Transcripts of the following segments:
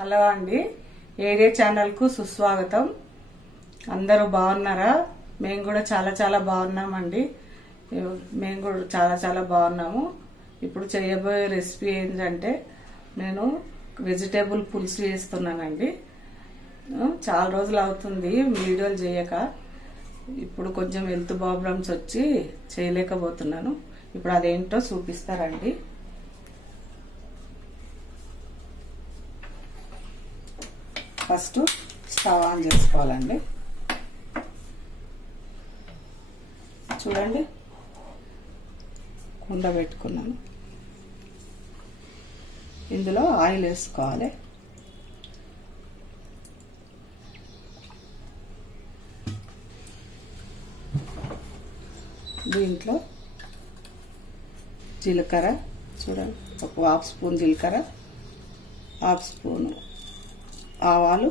Hello అండి, ఏడే ఛానల్కు సుస్వాగతం. అందరూ బాగున్నారా? మేము కూడా చాలా బాగున్నామండి. మేము కూడా చాలా బాగున్నాము. ఇప్పుడు చేయబోయే రెసిపీ ఏంటంటే నేను వెజిటేబుల్ పులుసు చేస్తున్నానండి. చాలా రోజులు అవుతుంది వీడియోలు చేయక. ఇప్పుడు కొంచెం హెల్త్ ప్రాబ్లమ్స్ వచ్చి చేయలేకపోతున్నాను. ఇప్పుడు అదేంటో చూపిస్తారండి. ఫస్ట్ స్టవ్ ఆన్ చేసుకోవాలండి. చూడండి, కుండ పెట్టుకున్నాను. ఇందులో ఆయిల్ వేసుకోవాలి. దీంట్లో జీలకర్ర, చూడండి, ఒక హాఫ్ స్పూన్ జీలకర్ర, హాఫ్ స్పూన్ ఆవాలు,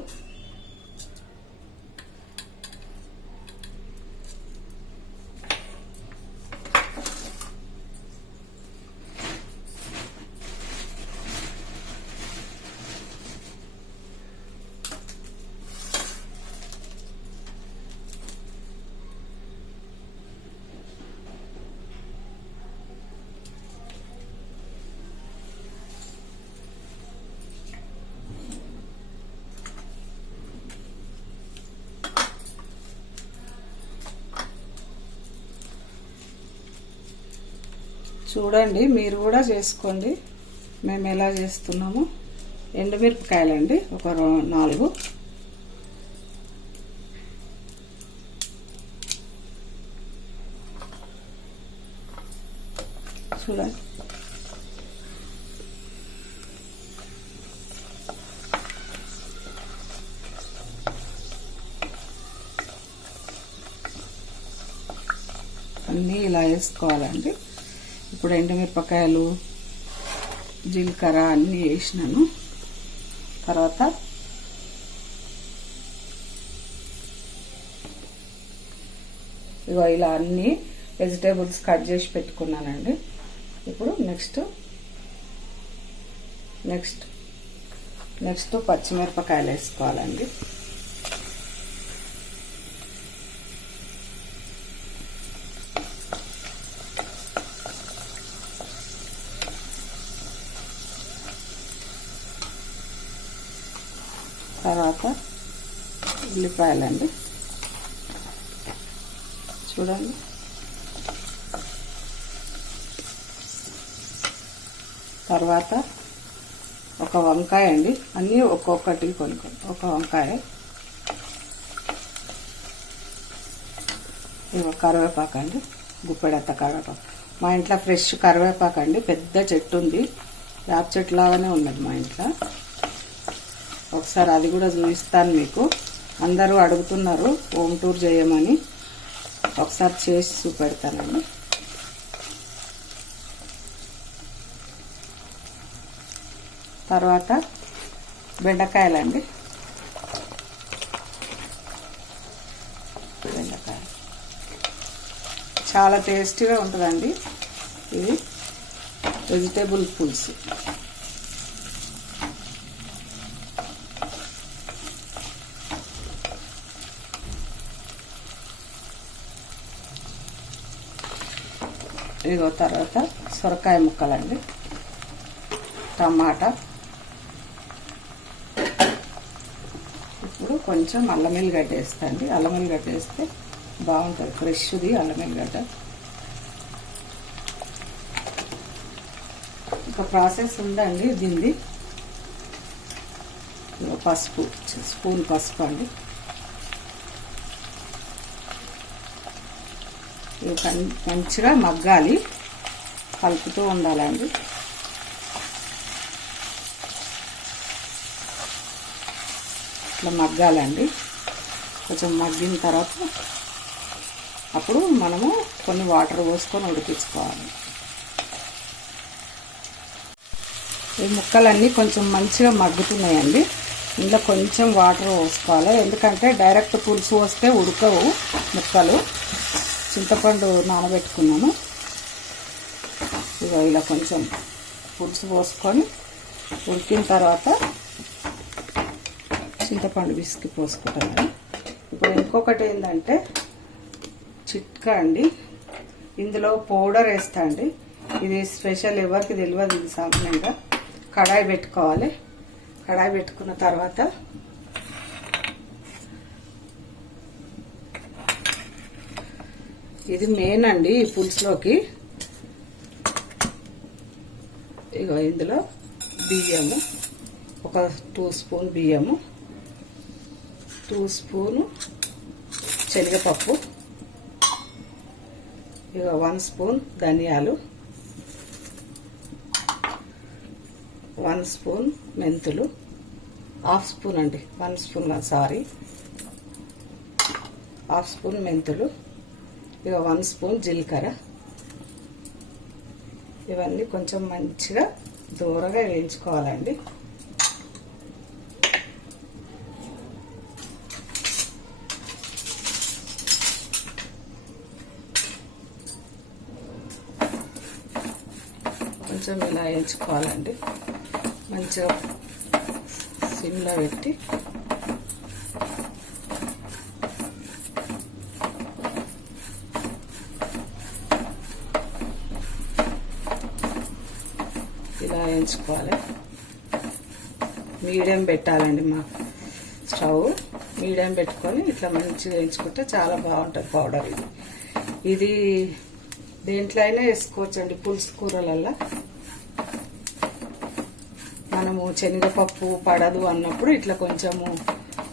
చూడండి, మీరు కూడా చేసుకోండి మేము ఎలా చేస్తున్నాము. ఎండుమిరపకాయలండి, ఒక 4. చూడండి, అన్నీ ఇలా వేసుకోవాలండి. ఇప్పుడు ఎండుమిరపకాయలు, జీలకర్ర అన్నీ వేసినాను. తర్వాత ఇగో ఇలా అన్ని వెజిటేబుల్స్ కట్ చేసి పెట్టుకున్నానండి. ఇప్పుడు నెక్స్ట్ పచ్చిమిరపకాయలు వేసుకోవాలండి. తర్వాత ఉల్లిపాయలండి, చూడండి. తర్వాత ఒక వంకాయ అండి, అన్నీ ఒక్కొక్కటి ఒక వంకాయ. ఇక కరివేపాకు అండి, గుప్పెడంత కరివేపాకు. మా ఇంట్లో ఫ్రెష్ కరివేపాకు అండి, పెద్ద చెట్టు ఉంది, వేప చెట్టు లాగానే ఉన్నది మా ఇంట్లో. ఒకసారి అది కూడా చూపిస్తాను మీకు. అందరూ అడుగుతున్నారు హోమ్ టూర్ చేయమని, ఒకసారి చేసి చూపెడతానండి. తర్వాత బెండకాయలండి, బెండకాయ చాలా టేస్టీగా ఉంటుందండి. ఇది వెజిటేబుల్ పులుసు. ఇదిగో తర్వాత సొరకాయ ముక్కలండి, టమాటా. ఇప్పుడు కొంచెం అల్లం వెల్లిగడ్డ వేస్తాండి. అల్లం వెల్లిగడ్డ వేస్తే బాగుంటుంది, ఫ్రెష్ది అల్లం వెల్లిగడ్డ. ఒక ప్రాసెస్ ఉందండి దీనిది. పసుపు, స్పూన్ పసుపు అండి. మంచిగా మగ్గాలి, కలుపుతూ ఉండాలండి. ఇట్లా మగ్గాలండి. కొంచెం మగ్గిన తర్వాత అప్పుడు మనము కొన్ని వాటర్ పోసుకొని ఉడికించుకోవాలి. ఈ ముక్కలన్నీ కొంచెం మంచిగా మగ్గుతున్నాయండి. ఇందులో కొంచెం వాటర్ పోసుకోవాలి, ఎందుకంటే డైరెక్ట్ పులుసు పోస్తే ఉడకవు ముక్కలు. చింతపండు నానబెట్టుకున్నాను. ఇక ఇలా కొంచెం పులుసు పోసుకొని ఉడికిన తర్వాత చింతపండు పిసికి పోసుకుంటాను. ఇప్పుడు ఇంకొకటి ఏంటంటే చిట్కా అండి, ఇందులో పౌడర్ వేస్తా అండి. ఇది స్పెషల్, ఎవరికి తెలియదు. ఇది సామాన్యంగా కడాయి పెట్టుకోవాలి. కడాయి పెట్టుకున్న తర్వాత ఇది మెయిన్ అండి ఈ పులుసులోకి. ఇగో ఇందులో బియ్యము, ఒక 2 స్పూన్ బియ్యము, 2 స్పూను శనగపప్పు, ఇక 1 స్పూన్ ధనియాలు, 1 స్పూన్ మెంతులు, 1/2 స్పూన్ అండి, 1 స్పూన్ సారీ 1/2 స్పూన్ మెంతులు, ఇక 1 స్పూన్ జీలకర్ర. ఇవన్నీ కొంచెం మంచిగా దూరగా వేయించుకోవాలండి. కొంచెం ఇలా వేయించుకోవాలండి. మంచిగా సిమ్లో పెట్టి ఇలా వేయించుకోవాలి. మీడియం పెట్టాలండి, మా స్టవ్ మీడియం పెట్టుకొని ఇట్లా మంచిగా వేయించుకుంటే చాలా బాగుంటుంది పౌడర్. ఇది దేంట్లో అయినా వేసుకోవచ్చండి, పులుసు కూరలల్లో. మనము శనగపప్పు పడదు అన్నప్పుడు ఇట్లా కొంచెము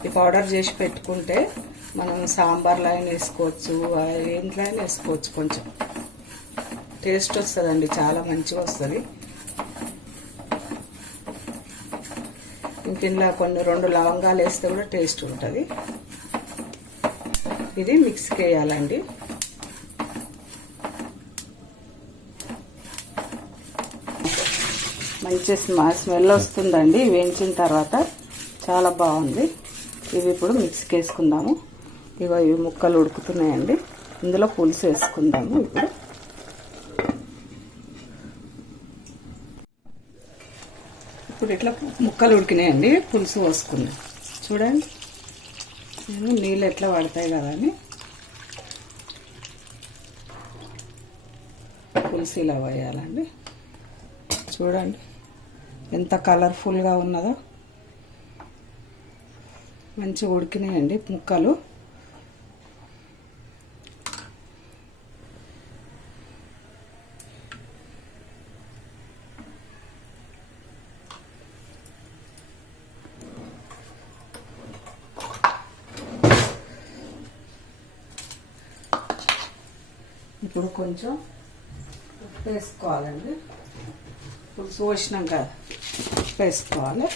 ఈ పౌడర్ చేసి పెట్టుకుంటే మనం సాంబార్లో అయినా వేసుకోవచ్చు, ఏంట్లో అయినా వేసుకోవచ్చు. కొంచెం టేస్ట్ వస్తుందండి, చాలా మంచిగా వస్తుంది. ఇంకింట్లో కొన్ని 2 లవంగాలు వేస్తే కూడా టేస్ట్ ఉంటుంది. ఇది మిక్స్కి వేయాలండి. మంచి స్మెల్ వస్తుందండి వేయించిన తర్వాత, చాలా బాగుంది. ఇవి ఇప్పుడు మిక్స్కి వేసుకుందాము. ఇగో ఇవి ముక్కలు ఉడుకుతున్నాయండి, ఇందులో పులుసు వేసుకుందాము. ఇప్పుడు ఇట్లా ముక్కలు ఉడికినాయండి, పులుసు పోసుకుందాం. చూడండి, నేను నీళ్ళు ఎట్లా పడతాయి కదా అని పులుసు ఇలా పోయాలండి. చూడండి ఎంత కలర్ఫుల్గా ఉన్నదో, మంచిగా ఉడికినాయండి ముక్కలు. ఇప్పుడు కొంచెం ఉప్పు వేసుకోవాలండి. పులుసు పోసినాం కదా, ఉప్పు వేసుకోవాలి.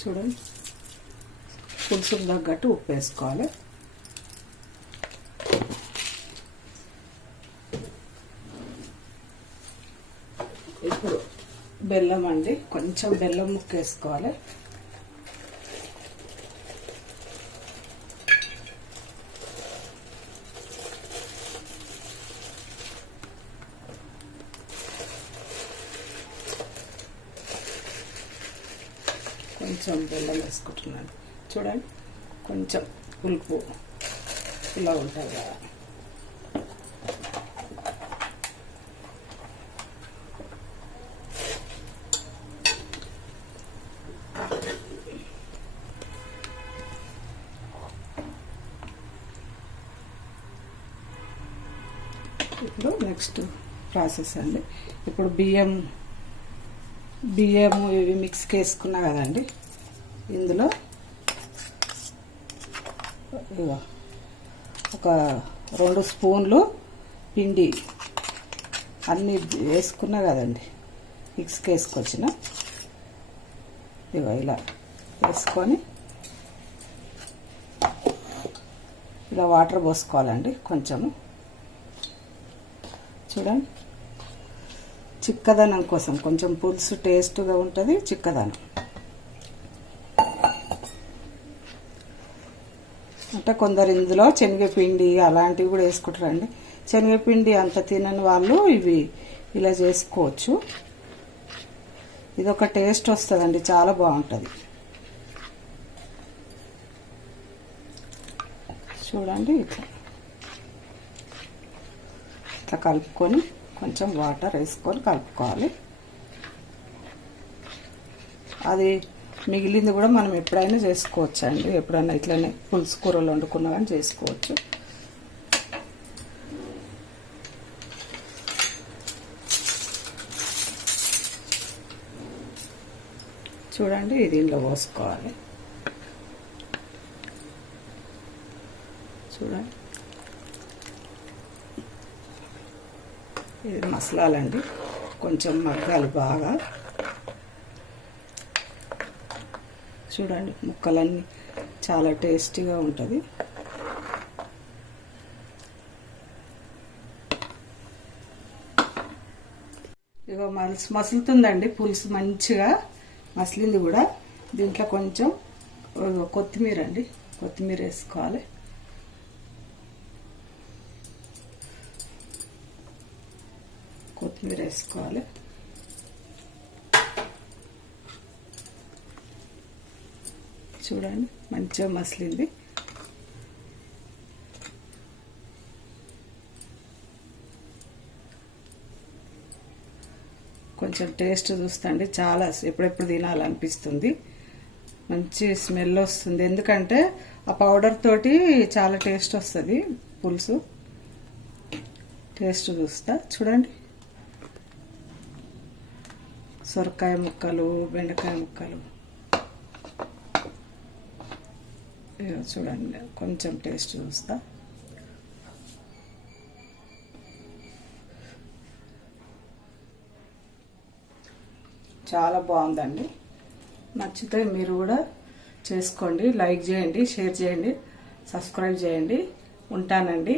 చూడండి, పులుసుకు తగ్గట్టు ఉప్పు వేసుకోవాలి. ఇప్పుడు బెల్లం అండి, కొంచెం బెల్లం ముక్క వేసుకోవాలి. కొంచెం బెల్లం వేసుకుంటున్నాను. చూడండి, కొంచెం పులుపు ఇలా ఉంటుంది కదా. ఇప్పుడు నెక్స్ట్ ప్రాసెస్ అండి. ఇప్పుడు బియ్యము ఇవి మిక్స్కి వేసుకున్నా కదండి, ఇందులో ఒక 2 స్పూన్లు పిండి అన్నీ వేసుకున్నా కదండి, మిక్స్కి వేసుకొచ్చిన. ఇలా వేసుకొని ఇలా వాటర్ పోసుకోవాలండి కొంచెము. చూడండి, చిక్కదనం కోసం, కొంచెం పులుసు టేస్ట్గా ఉంటుంది, చిక్కదనం. అంటే కొందరు ఇందులో శనగపిండి అలాంటివి కూడా వేసుకుంటారండి. శనగపిండి అంత తినని వాళ్ళు ఇవి ఇలా చేసుకోవచ్చు. ఇది ఒక టేస్ట్ వస్తుందండి, చాలా బాగుంటుంది. చూడండి ఇట్లా ఇట్లా కలుపుకొని కొంచెం వాటర్ వేసుకొని కలుపుకోవాలి. అది మిగిలింది కూడా మనం ఎప్పుడైనా చేసుకోవచ్చు అండి. ఎప్పుడైనా ఇట్లనే పులుసు కూరలు వండుకున్నా కానీ చేసుకోవచ్చు. చూడండి ఇది దీనిలో పోసుకోవాలి. చూడండి ఇది మసాలాలండి, కొంచెం మగ్గాలి బాగా. చూడండి ముక్కలన్నీ చాలా టేస్టీగా ఉంటుంది. ఇగో మసులుతుందండి పులుసు, మంచిగా మసిలింది కూడా. దీంట్లో కొంచెం కొత్తిమీర అండి, కొత్తిమీర వేసుకోవాలి. కొత్తిమీర వేసుకోవాలి. చూడండి మంచిగా మసిలింది. కొంచెం టేస్ట్ చూస్తండి, చాలా ఎప్పుడెప్పుడు తినాలనిపిస్తుంది. మంచి స్మెల్ వస్తుంది, ఎందుకంటే ఆ పౌడర్ తోటి చాలా టేస్ట్ వస్తుంది పులుసు. టేస్ట్ చూస్తా. చూడండి సొరకాయ ముక్కలు, బెండకాయ ముక్కలు, చూడండి కొంచెం టేస్ట్ చూస్తా. చాలా బాగుందండి. నచ్చితే మీరు కూడా చేసుకోండి, లైక్ చేయండి, షేర్ చేయండి, సబ్స్క్రైబ్ చేయండి. ఉంటానండి.